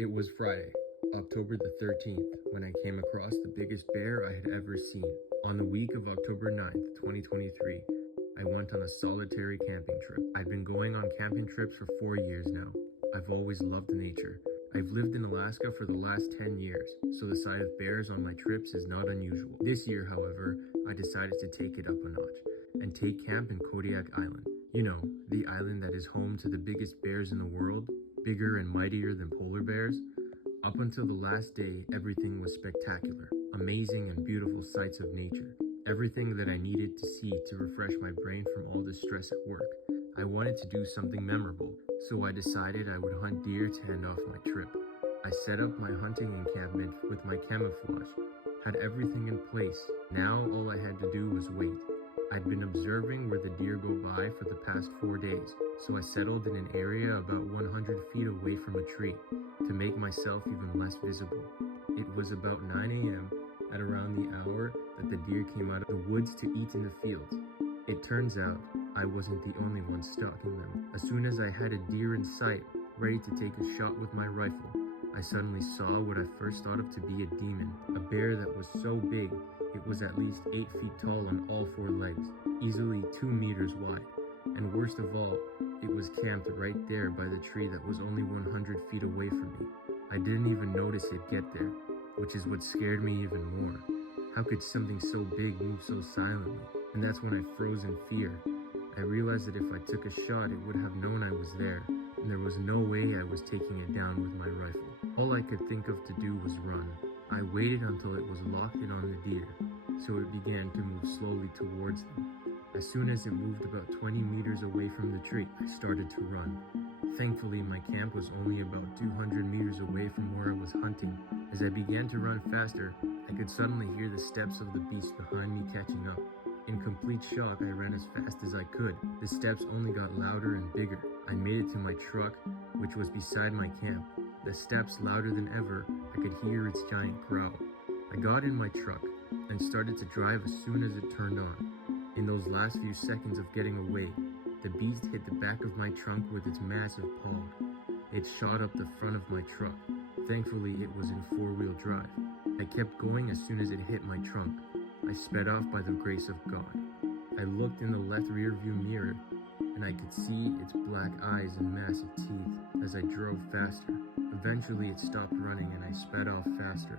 It was Friday, October the 13th, when I came across the biggest bear I had ever seen. On the week of October 9th, 2023, I went on a solitary camping trip. I've been going on camping trips for 4 years now. I've always loved nature. I've lived in Alaska for the last 10 years, so the sight of bears on my trips is not unusual. This year, however, I decided to take it up a notch and take camp in Kodiak Island. You know, the island that is home to the biggest bears in the world, bigger and mightier than polar bears. Up until the last day, everything was spectacular, amazing and beautiful sights of nature. Everything that I needed to see to refresh my brain from all the stress at work. I wanted to do something memorable, so I decided I would hunt deer to end off my trip. I set up my hunting encampment with my camouflage, had everything in place. Now all I had to do was wait. I'd been observing where the deer go by for the past 4 days, so I settled in an area about 100 feet away from a tree to make myself even less visible. It was about 9 a.m. at around the hour that the deer came out of the woods to eat in the fields. It turns out I wasn't the only one stalking them. As soon as I had a deer in sight, ready to take a shot with my rifle, I suddenly saw what I first thought of to be a demon, a bear that was so big it was at least 8 feet tall on all 4 legs, easily 2 meters wide. And worst of all, it was camped right there by the tree that was only 100 feet away from me. I didn't even notice it get there, which is what scared me even more. How could something so big move so silently? And that's when I froze in fear. I realized that if I took a shot, it would have known I was there, and there was no way I was taking it down with my rifle. All I could think of to do was run. I waited until it was locked in on the deer, so it began to move slowly towards them. As soon as it moved about 20 meters away from the tree, I started to run. Thankfully, my camp was only about 200 meters away from where I was hunting. As I began to run faster, I could suddenly hear the steps of the beast behind me catching up. In complete shock, I ran as fast as I could. The steps only got louder and bigger. I made it to my truck, which was beside my camp. The steps louder than ever, I could hear its giant growl. I got in my truck and started to drive as soon as it turned on. In those last few seconds of getting away, the beast hit the back of my trunk with its massive paw. It shot up the front of my truck. Thankfully, it was in 4-wheel drive. I kept going as soon as it hit my trunk. I sped off by the grace of God. I looked in the left rear view mirror, and I could see its black eyes and massive teeth as I drove faster. Eventually, it stopped running and I sped off faster.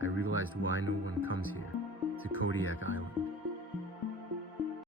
I realized why no one comes here, to Kodiak Island.